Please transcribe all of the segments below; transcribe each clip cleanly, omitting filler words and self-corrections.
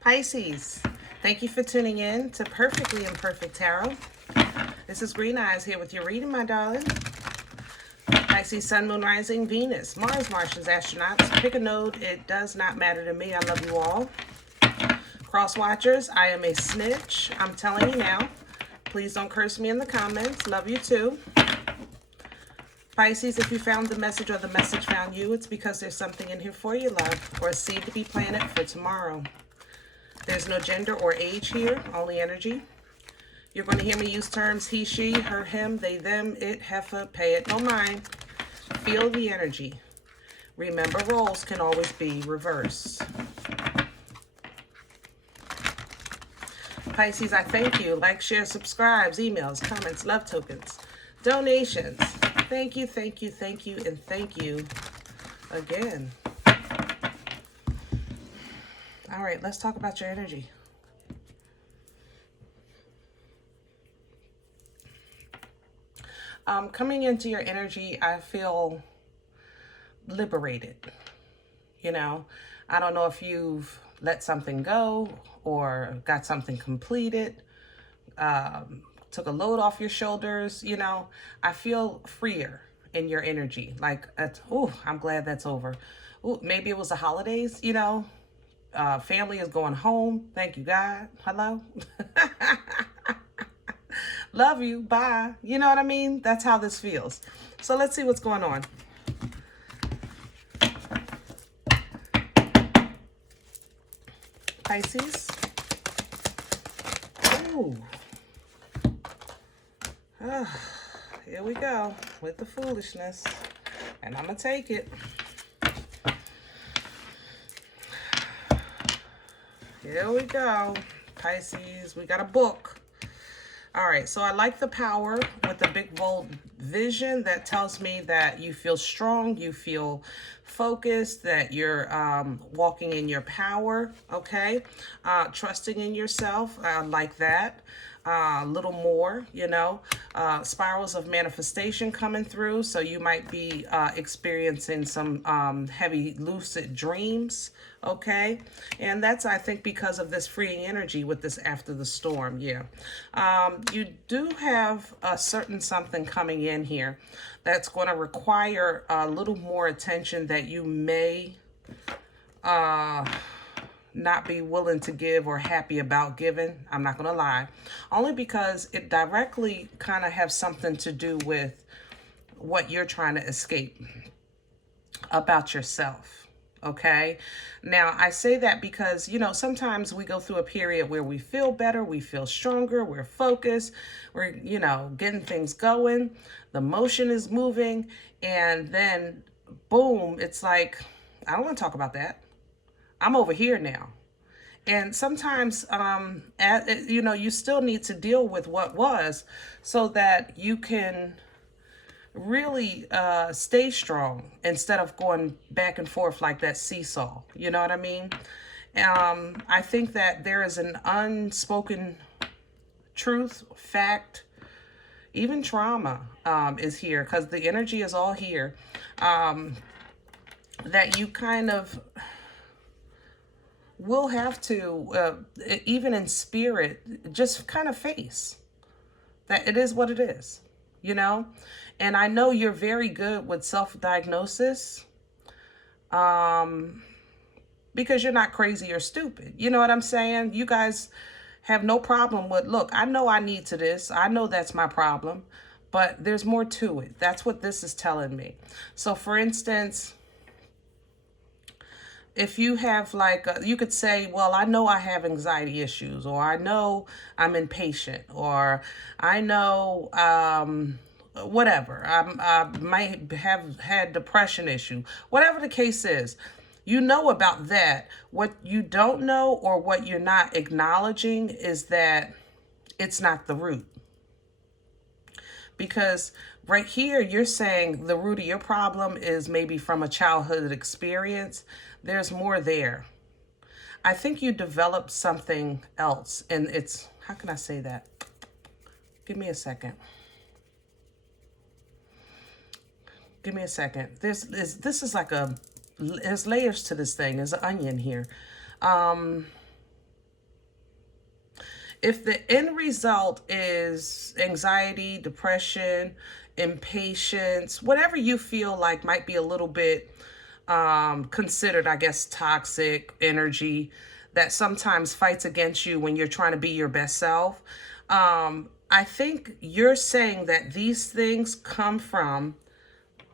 Pisces, thank you for tuning in to Perfectly Imperfect Tarot. This is Green Eyes here with your reading, my darling. Pisces, Sun, Moon, Rising, Venus, Mars, Martians, astronauts. Pick a node. It does not matter to me. I love you all. Cross watchers, I am a snitch. I'm telling you now. Please don't curse me in the comments. Love you too. Pisces, if you found the message or the message found you, it's because there's something in here for you, love, or a seed to be planted for tomorrow. There's no gender or age here, only energy. You're going to hear me use terms he, she, her, him, they, them, it, heifer, pay it, no mind. Feel the energy. Remember, roles can always be reversed. Pisces, I thank you. Like, share, subscribes, emails, comments, love tokens, donations. Thank you, thank you, thank you, and thank you again. All right, let's talk about your energy. Coming into your energy, I feel liberated. You know, I don't know if you've let something go or got something completed, took a load off your shoulders. You know, I feel freer in your energy. Like, oh, I'm glad that's over. Ooh, maybe it was the holidays, you know. Family is going home. Thank you, God. Hello. Love you. Bye. You know what I mean? That's how this feels. So let's see what's going on. Pisces. Ooh. Here we go with the foolishness. And I'm going to take it. Here we go, Pisces. We got a book. All right, so I like the power with the big, bold vision that tells me that you feel strong, you feel focused, that you're walking in your power, okay? Trusting in yourself, I like that. A little more, you know, spirals of manifestation coming through. So you might be experiencing some heavy lucid dreams, okay? And that's, I think, because of this freeing energy with this after the storm, yeah. You do have a certain something coming in here that's going to require a little more attention that you may not be willing to give or happy about giving. I'm not going to lie. Only because it directly kind of has something to do with what you're trying to escape about yourself. Okay. Now, I say that because, you know, sometimes we go through a period where we feel better, we feel stronger, we're focused, we're, you know, getting things going, the motion is moving, and then boom, it's like, I don't want to talk about that. I'm over here now. And sometimes, you know, you still need to deal with what was so that you can really stay strong instead of going back and forth like that seesaw. You know what I mean? I think that there is an unspoken truth, fact, even trauma is here because the energy is all here, that you kind of will have to, even in spirit, just kind of face that it is what it is, you know? And I know you're very good with self-diagnosis because you're not crazy or stupid. You know what I'm saying? You guys have no problem with, look, I know I need to this. I know that's my problem, but there's more to it. That's what this is telling me. So for instance, if you have like, you could say, well, I know I have anxiety issues, or I know I'm impatient, or I know whatever. I might have had depression issue. Whatever the case is, you know about that. What you don't know or what you're not acknowledging is that it's not the root. Because right here, you're saying the root of your problem is maybe from a childhood experience. There's more there. I think you developed something else, and it's, how can I say that? Give me a second. Give me a second. This is like a, there's layers to this thing. There's an onion here. If the end result is anxiety, depression, impatience, whatever you feel like might be a little bit considered, I guess, toxic energy that sometimes fights against you when you're trying to be your best self, I think you're saying that these things come from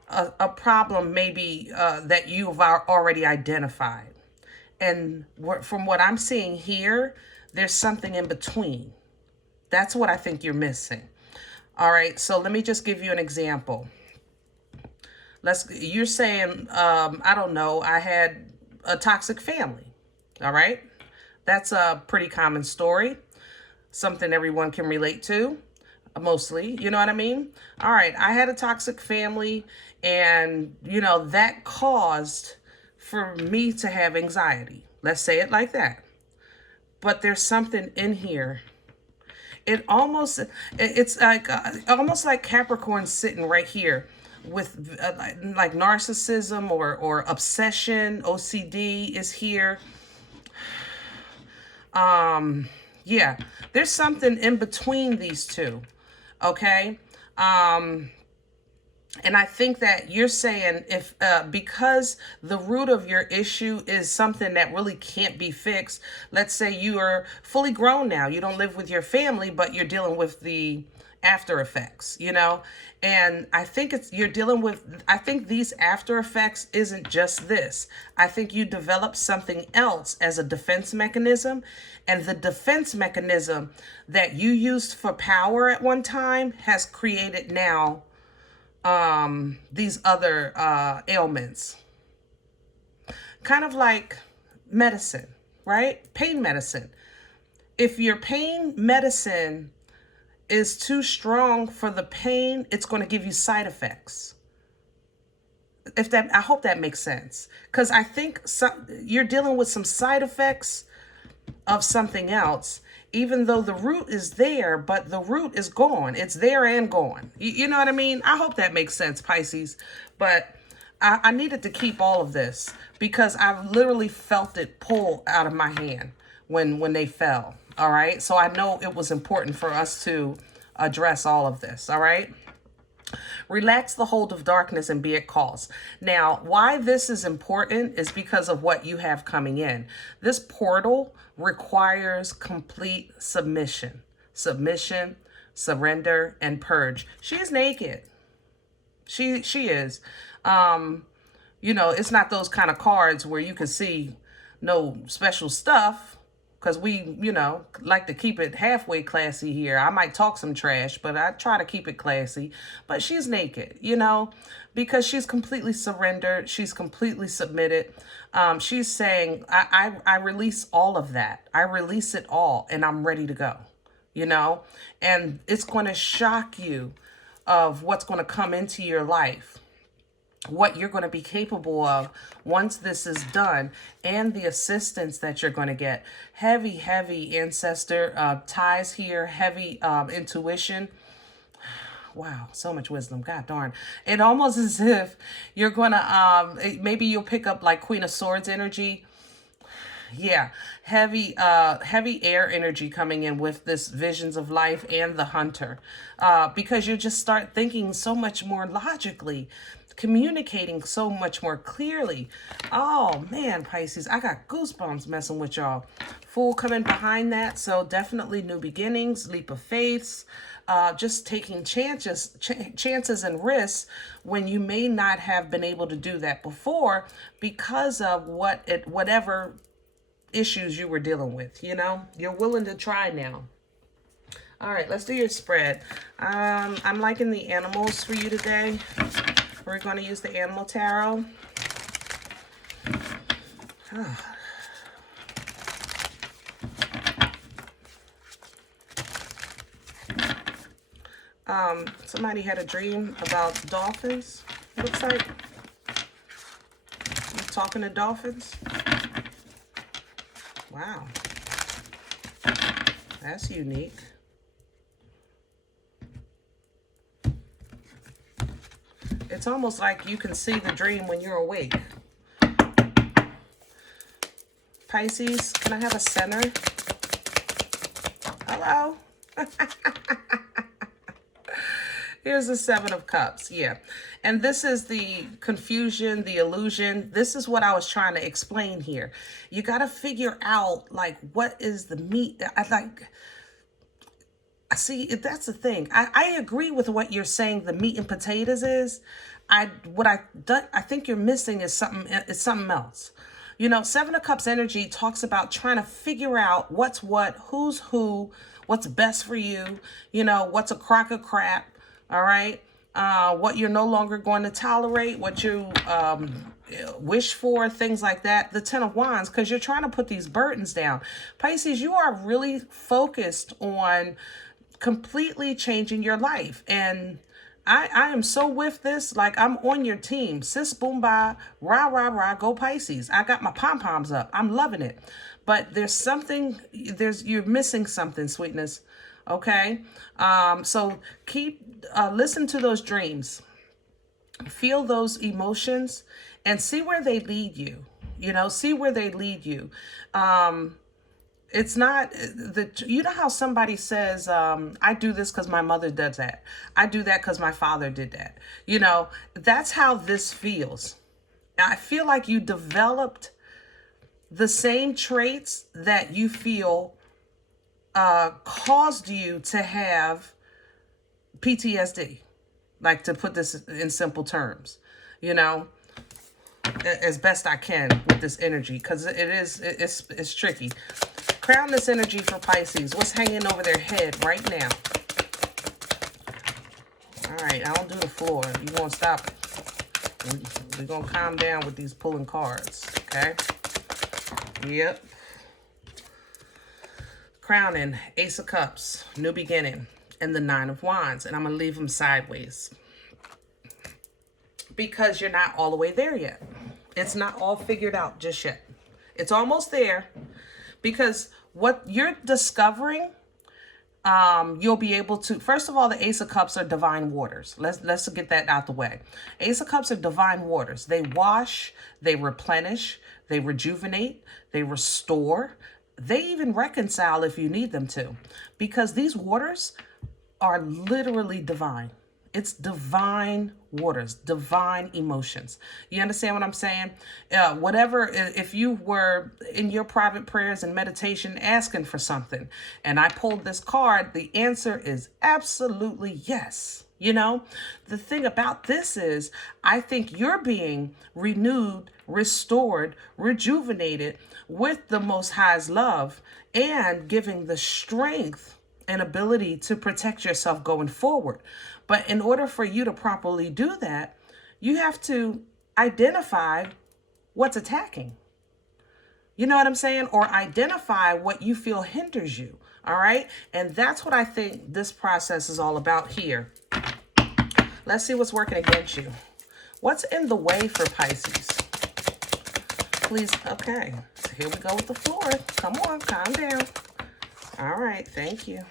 a problem maybe that you've already identified. And from what I'm seeing here, there's something in between. That's what I think you're missing. All right, so let me just give you an example. You're saying, I don't know, I had a toxic family. All right, that's a pretty common story. Something everyone can relate to, mostly, you know what I mean? All right, I had a toxic family, and, you know, that caused for me to have anxiety. Let's say it like that. But there's something in here. It's like almost like Capricorn sitting right here with like narcissism or obsession, OCD is here. Yeah, there's something in between these two, okay? And I think that you're saying if because the root of your issue is something that really can't be fixed. Let's say you are fully grown now. You don't live with your family, but you're dealing with the after effects, you know? And I think I think these after effects isn't just this. I think you developed something else as a defense mechanism. And the defense mechanism that you used for power at one time has created now these other ailments. Kind of like medicine, right? Pain medicine. If your pain medicine is too strong for the pain, it's going to give you side effects. I hope that makes sense. Because I think you're dealing with some side effects of something else, even though the root is there, but the root is gone. It's there and gone. You know what I mean? I hope that makes sense, Pisces. But I needed to keep all of this because I literally felt it pull out of my hand when they fell. All right. So I know it was important for us to address all of this. All right. Relax the hold of darkness and be at cause. Now, why this is important is because of what you have coming in. This portal requires complete submission. Submission, surrender, and purge. She is naked. She is. You know, it's not those kind of cards where you can see no special stuff. Because we, you know, like to keep it halfway classy here. I might talk some trash, but I try to keep it classy. But she's naked, you know, because she's completely surrendered. She's completely submitted. She's saying, I release all of that. I release it all, and I'm ready to go, you know. And it's going to shock you of what's going to come into your life, what you're going to be capable of once this is done, and the assistance that you're going to get. Heavy ancestor ties here, heavy intuition. Wow, so much wisdom. God darn. It almost as if you're going to, maybe you'll pick up like Queen of Swords energy. Yeah, heavy air energy coming in with this visions of life and the hunter, because you just start thinking so much more logically, communicating so much more clearly. Oh man, Pisces, I got goosebumps messing with y'all. Fool coming behind that, so definitely new beginnings, leap of faiths, just taking chances and risks when you may not have been able to do that before because of whatever issues you were dealing with. You know, you're willing to try now. All right, let's do your spread. I'm liking the animals for you today. We're going to use the animal tarot. Somebody had a dream about dolphins, looks like. You're talking to dolphins. Wow. That's unique. It's almost like you can see the dream when you're awake. Pisces, can I have a center? Hello. Here's the Seven of Cups. Yeah. And this is the confusion, the illusion. This is what I was trying to explain here. You got to figure out, like, what is the meat? See, that's the thing. I agree with what you're saying. The meat and potatoes is. I think you're missing is something else. You know, Seven of Cups energy talks about trying to figure out what's what, who's who, what's best for you. You know, what's a crock of crap. All right. What you're no longer going to tolerate, what you wish for, things like that. The Ten of Wands, because you're trying to put these burdens down. Pisces, you are really focused on completely changing your life. And I am so with this, like I'm on your team. Sis, boom, bye, rah, rah, rah, go Pisces. I got my pom-poms up. I'm loving it. But you're missing something, sweetness. Okay. So listen to those dreams, feel those emotions, and see where they lead you. You know, see where they lead you. It's not you know how somebody says, I do this because my mother does that. I do that because my father did that. You know, that's how this feels. I feel like you developed the same traits that you feel caused you to have PTSD, like, to put this in simple terms, you know, as best I can with this energy, because it's tricky. Crown this energy for Pisces. What's hanging over their head right now? All right, I don't do the floor. You're going to stop. We're going to calm down with these pulling cards, okay? Yep. Crowning, Ace of Cups, new beginning, and the Nine of Wands. And I'm going to leave them sideways because you're not all the way there yet. It's not all figured out just yet. It's almost there, because what you're discovering, you'll be able to, first of all, the Ace of Cups are divine waters. Let's get that out the way. Ace of Cups are divine waters. They wash, they replenish, they rejuvenate, they restore. They even reconcile if you need them to, because these waters are literally divine. It's divine waters, divine emotions. You understand what I'm saying? Whatever, if you were in your private prayers and meditation asking for something, and I pulled this card, the answer is absolutely yes. You know, the thing about this is, I think you're being renewed, restored, rejuvenated with the Most High's love, and giving the strength and ability to protect yourself going forward. But in order for you to properly do that, you have to identify what's attacking. You know what I'm saying? Or identify what you feel hinders you. All right. And that's what I think this process is all about here. Let's see what's working against you. What's in the way for Pisces? Please. Okay. So here we go with the floor. Come on. Calm down. All right. Thank you.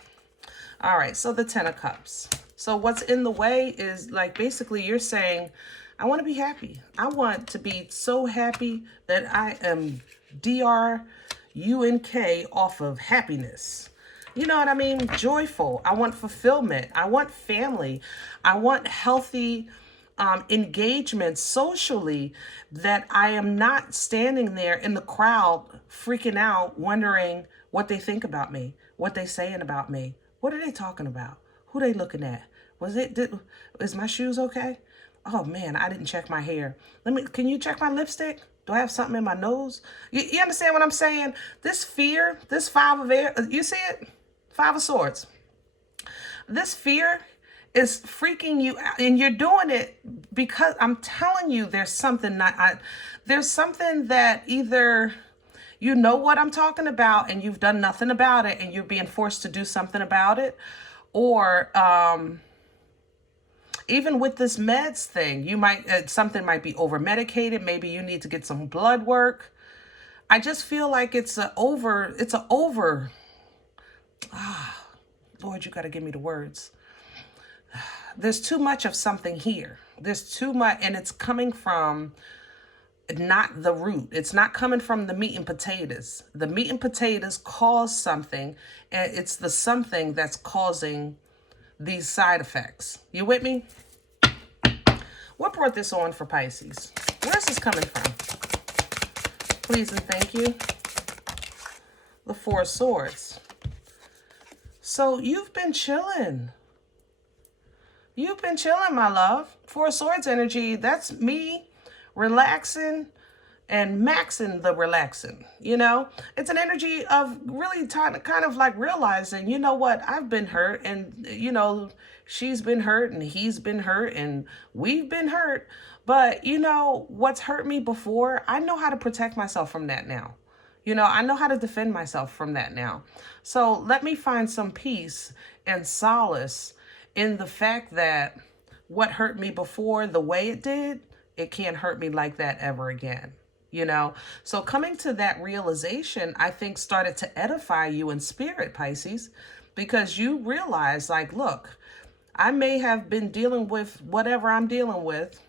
All right. So the Ten of Cups. So what's in the way is, like, basically you're saying, I want to be happy. I want to be so happy that I am DRUNK off of happiness. You know what I mean? Joyful. I want fulfillment. I want family. I want healthy engagement socially, that I am not standing there in the crowd freaking out, wondering what they think about me, what they saying about me. What are they talking about? Who they looking at? Is my shoes okay? Oh man, I didn't check my hair. Can you check my lipstick? Do I have something in my nose? You understand what I'm saying? This fear, this Five of Air, you see it? Five of Swords. This fear is freaking you out, and you're doing it because I'm telling you, there's something there's something that either you know what I'm talking about and you've done nothing about it and you're being forced to do something about it, or even with this meds thing, you might something might be over medicated. Maybe you need to get some blood work. I just feel like it's a over. Lord, you got to give me the words. There's too much of something here. There's too much, and it's coming from not the root. It's not coming from the meat and potatoes. The meat and potatoes cause something, and it's the something that's causing these side effects. You with me? What brought this on for Pisces? Where's this coming from? Please and thank you. The Four of Swords. So you've been chilling. You've been chilling, my love. Four of Swords energy, that's me relaxing and maxing the relaxing, you know? It's an energy of really kind of like realizing, you know what, I've been hurt, and, you know, she's been hurt, and he's been hurt, and we've been hurt. But, you know, what's hurt me before, I know how to protect myself from that now. You know, I know how to defend myself from that now. So let me find some peace and solace in the fact that what hurt me before, the way it did, it can't hurt me like that ever again. You know, so coming to that realization, I think started to edify you in spirit, Pisces, because you realize, like, look, I may have been dealing with whatever I'm dealing with,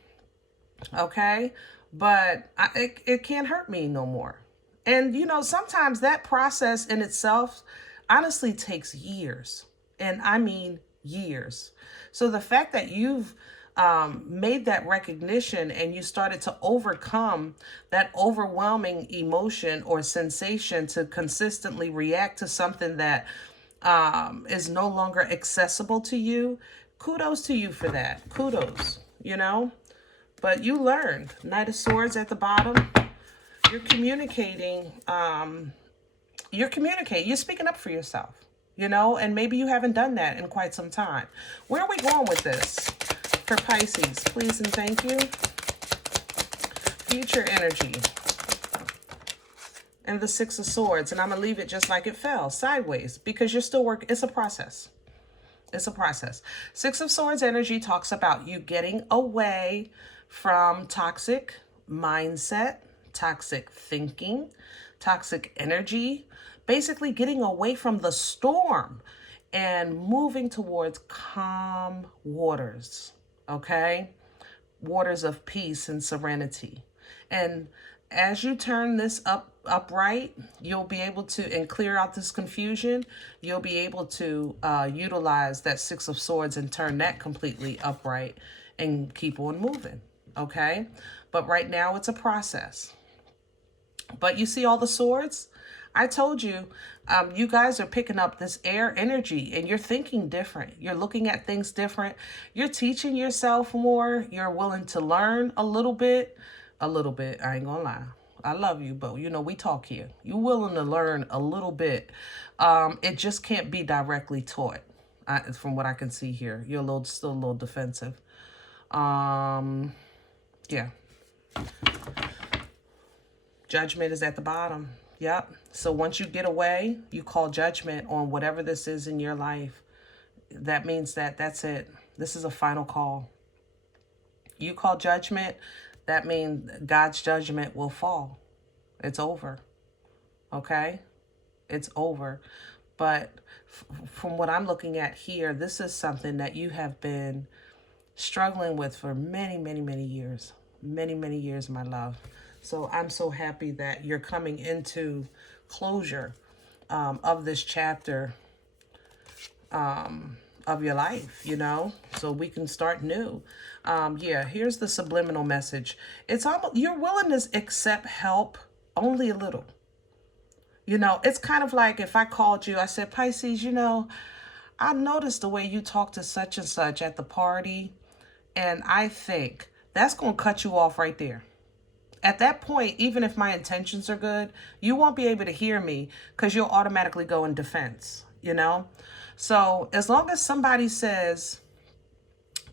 okay, but it can't hurt me no more. And, you know, sometimes that process in itself honestly takes years. And I mean years. So the fact that you've made that recognition and you started to overcome that overwhelming emotion or sensation to consistently react to something that is no longer accessible to you, kudos to you for that. Kudos, you know. But you learned. Knight of Swords at the bottom. You're communicating. You're speaking up for yourself, you know, and maybe you haven't done that in quite some time. Where are we going with this? For Pisces, please and thank you. Future energy. And the Six of Swords. And I'm going to leave it just like it fell, sideways, because you're still working. It's a process. It's a process. Six of Swords energy talks about you getting away from toxic mindset, toxic thinking, toxic energy, basically getting away from the storm and moving towards calm waters. Okay, waters of peace and serenity. And as you turn this upright, you'll be able to, and clear out this confusion, you'll be able to utilize that Six of Swords and turn that completely upright and keep on moving. Okay, but right now it's a process. But you see all the swords? I told you, you guys are picking up this air energy and you're thinking different. You're looking at things different. You're teaching yourself more. You're willing to learn a little bit. I ain't gonna lie. I love you, but you know, we talk here. You're willing to learn a little bit. It just can't be directly taught. From what I can see here, you're still a little defensive. Yeah. Judgment is at the bottom. Yep. So once you get away, you call judgment on whatever this is in your life. That means that that's it. This is a final call. You call judgment, that means God's judgment will fall. It's over. Okay? It's over. But from what I'm looking at here, this is something that you have been struggling with for many, many, many years. Many, many years, my love. So I'm so happy that you're coming into closure of this chapter of your life, you know, so we can start new. Yeah, here's the subliminal message. It's almost, you're willing to accept help only a little. You know, it's kind of like if I called you, I said, Pisces, you know, I noticed the way you talk to such and such at the party, and I think that's going to cut you off right there. At that point, even if my intentions are good, you won't be able to hear me because you'll automatically go in defense, you know? So as long as somebody says,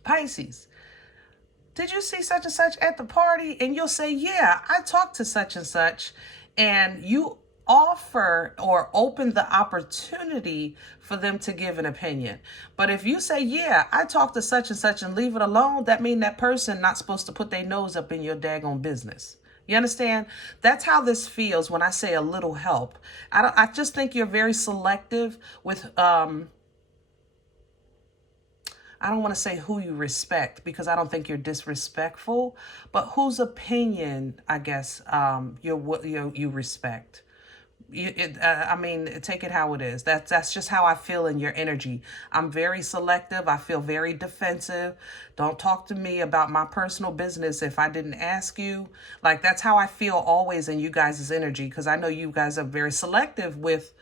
Pisces, did you see such and such at the party? And you'll say, yeah, I talked to such and such. And you offer or open the opportunity for them to give an opinion. But if you say, yeah, I talked to such and such and leave it alone, that means that person not supposed to put their nose up in your daggone business. You understand? That's how this feels when I say a little help. I just think you're very selective with, I I don't want to say who you respect, because I don't think you're disrespectful, but whose opinion, I guess, you respect. I mean, take it how it is. That's just how I feel in your energy. I'm very selective. I feel very defensive. Don't talk to me about my personal business if I didn't ask you. Like, that's how I feel always in you guys' energy, because I know you guys are very selective with,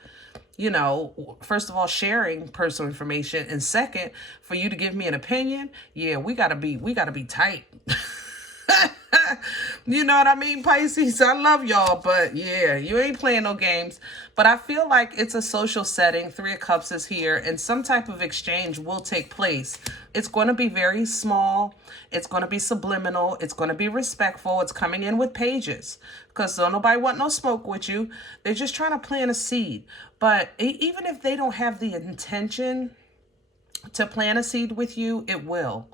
you know, first of all, sharing personal information, and second, for you to give me an opinion. Yeah, we gotta be tight. You know what I mean, Pisces? I love y'all, but yeah, you ain't playing no games. But I feel like it's a social setting. Three of Cups is here, and some type of exchange will take place. It's going to be very small. It's going to be subliminal. It's going to be respectful. It's coming in with pages, because don't nobody want no smoke with you. They're just trying to plant a seed. But even if they don't have the intention to plant a seed with you, it will.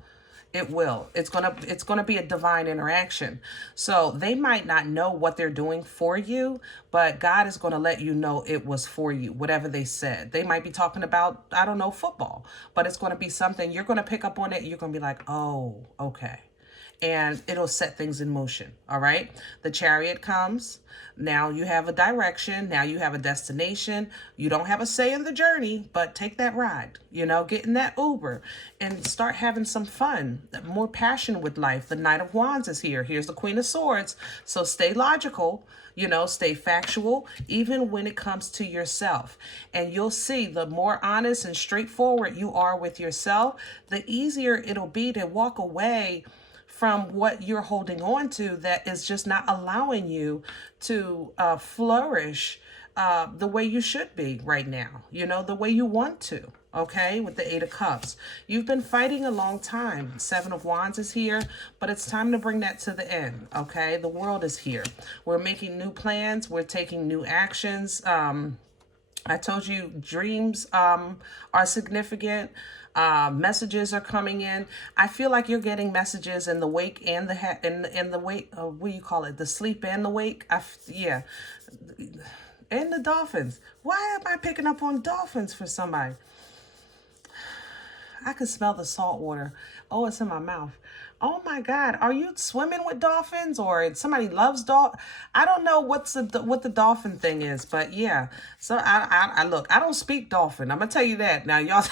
It will. It's gonna be a divine interaction. So they might not know what they're doing for you, but God is gonna let you know it was for you, whatever they said. They might be talking about, I don't know, football, but it's gonna be something you're gonna pick up on it. You're gonna be like, oh, okay. And it'll set things in motion. All right. The Chariot comes. Now you have a direction. Now you have a destination. You don't have a say in the journey, but take that ride, you know, get in that Uber and start having some fun, more passion with life. The Knight of Wands is here. Here's the Queen of Swords. So stay logical, you know, stay factual, even when it comes to yourself. And you'll see, the more honest and straightforward you are with yourself, the easier it'll be to walk away from what you're holding on to that is just not allowing you to flourish the way you should be right now, you know, the way you want to. Okay, with the Eight of Cups. You've been fighting a long time. Seven of Wands is here, but it's time to bring that to the end. Okay, the World is here. We're making new plans. We're taking new actions. I told you dreams are significant. Messages are coming in. I feel like you're getting messages in the wake and in the wake. What do you call it? The sleep and the wake. Yeah, and the dolphins. Why am I picking up on dolphins for somebody? I can smell the salt water. Oh, it's in my mouth. Oh my God, are you swimming with dolphins, or somebody loves dolphins? I don't know what the dolphin thing is, but yeah. So I look. I don't speak dolphin. I'm gonna tell you that now, y'all.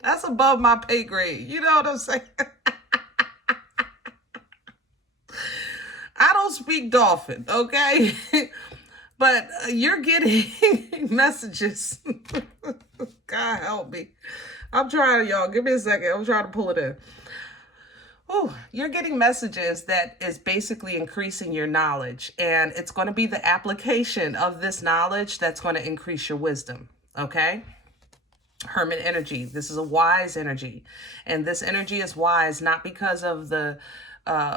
That's above my pay grade. You know what I'm saying? I don't speak dolphin, okay? But you're getting messages. God help me. I'm trying, y'all. Give me a second. I'm trying to pull it in. Ooh, you're getting messages that is basically increasing your knowledge. And it's going to be the application of this knowledge that's going to increase your wisdom, okay? Hermit energy. This is a wise energy, and this energy is wise not because of the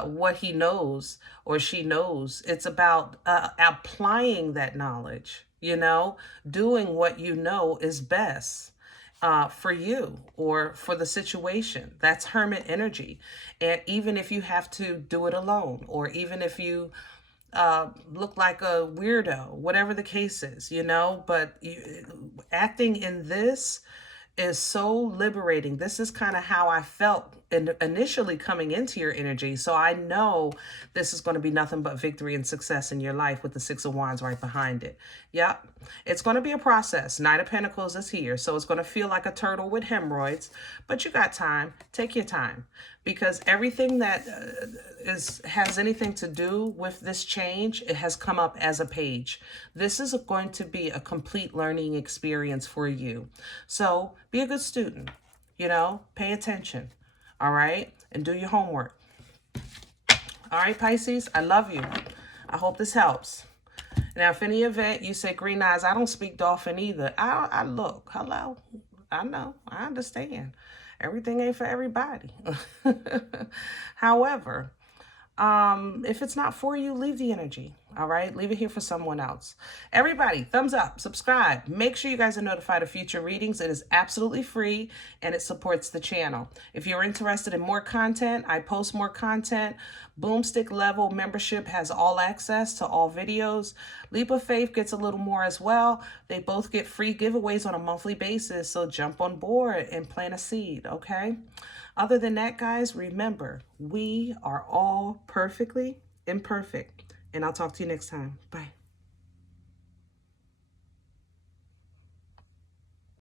what he knows or she knows. It's about applying that knowledge, you know, doing what you know is best for you or for the situation. That's Hermit energy. And even if you have to do it alone, or even if you look like a weirdo, whatever the case is, you know, but acting in this is so liberating. This is kind of how I felt initially coming into your energy. So I know this is going to be nothing but victory and success in your life with the Six of Wands right behind it. Yep. It's going to be a process. Knight of Pentacles is here. So it's going to feel like a turtle with hemorrhoids, but you got time. Take your time, because everything that has anything to do with this change, it has come up as a page. This is going to be a complete learning experience for you. So be a good student, you know, pay attention. All right. And do your homework. All right, Pisces, I love you. I hope this helps. Now, if in the event you say, Green Eyes, I don't speak dolphin either. I look, hello. I know. I understand. Everything ain't for everybody. However, if it's not for you, leave the energy. All right, leave it here for someone else. Everybody, thumbs up, subscribe. Make sure you guys are notified of future readings. It is absolutely free and it supports the channel. If you're interested in more content, I post more content. Boomstick level membership has all access to all videos. Leap of Faith gets a little more as well. They both get free giveaways on a monthly basis, so jump on board and plant a seed, okay? Other than that, guys, remember, we are all perfectly imperfect. And I'll talk to you next time. Bye.